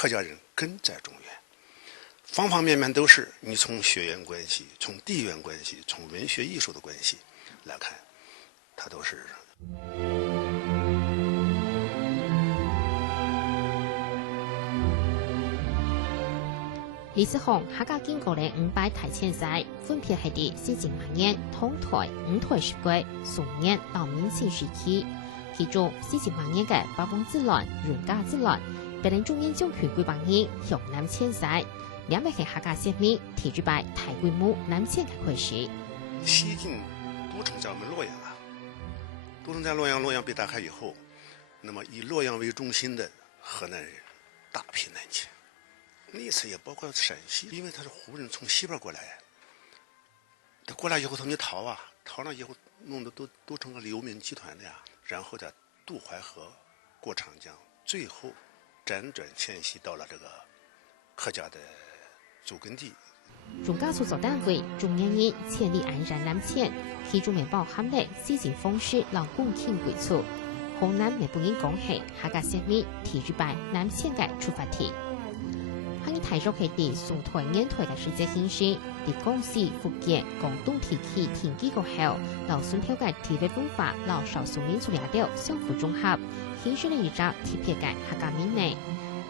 客家人根在中原，方方面面都是。你从血缘关系、从地缘关系、从文学艺术的关系来看，它都是。李世宏客家經過了5擺大遷徙，分別係第48年統台五台十國、宋年到明清時期。其中48年嘅八峰之亂、元嘉之亂，被領中央政權幾百人向南遷徙，兩位係客家先民提出擺大規模南遷嘅開始。西晋都城在我們洛陽啊，都城在洛陽，洛陽被打開以後，那麼以洛陽為中心的河南人大批南遷。那次也包括陕西，因为他是胡人从西边过来，他过来以后他们就逃啊，逃了以后弄得都成了流民集团的呀，然后再渡淮河，过长江，最后辗转迁徙到了这个客家的祖根地。中家所属單位中央人千里安然南遷，其中面包含了西晋方式老公傾歸處，河南咪不應講係客家先民提出擺南遷嘅出發點。喺提出係第宋台年代嘅世界形勢，第廣西、福建、廣東地區填機過後，老順條嘅地域文化、老少數民族兩條相互綜合，顯出了一個特別嘅客家民類。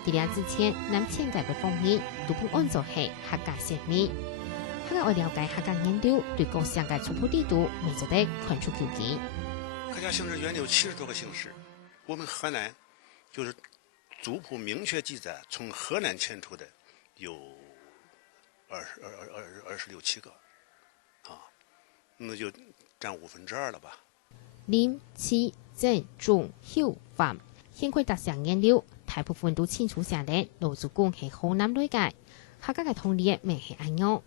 第兩之前，南遷嘅方面都不按照係客家先民。客家為了解客家研究，對各項嘅族譜地圖未做得看出究竟。客家姓氏原有70多個姓氏，我們河南就是族譜明確記載，從河南遷出的有26、7個，啊，那就佔2/5了吧。林、戚、鄭、鍾、邱、范，現佢特項研究，大部分都清楚寫得老祖公係河南來嘅，客家嘅統列未係按樣。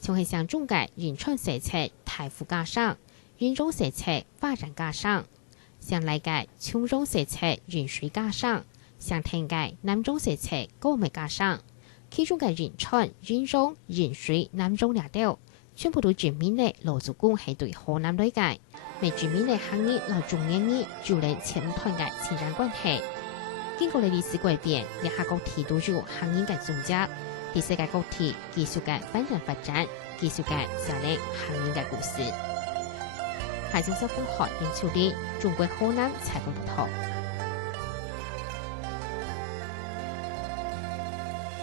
像係上中嘅仁川社赤大夫家生，仁中社赤發展家生，上嚟嘅청中社赤仁水家生。上聽嘅南中社赤高美家生，其中嘅仁川、仁中、仁水、南中兩條，全部都指明嘅老祖公係對河南來嘅，未指明嘅客人老中原人就嚟前團嘅親人關係。經過歷史改變，一下各地都有客人嘅蹤跡，第世界各地繼續嘅發展，繼續嘅寫嚟客人嘅故事。海中小分學研究的中國河南採訪不同。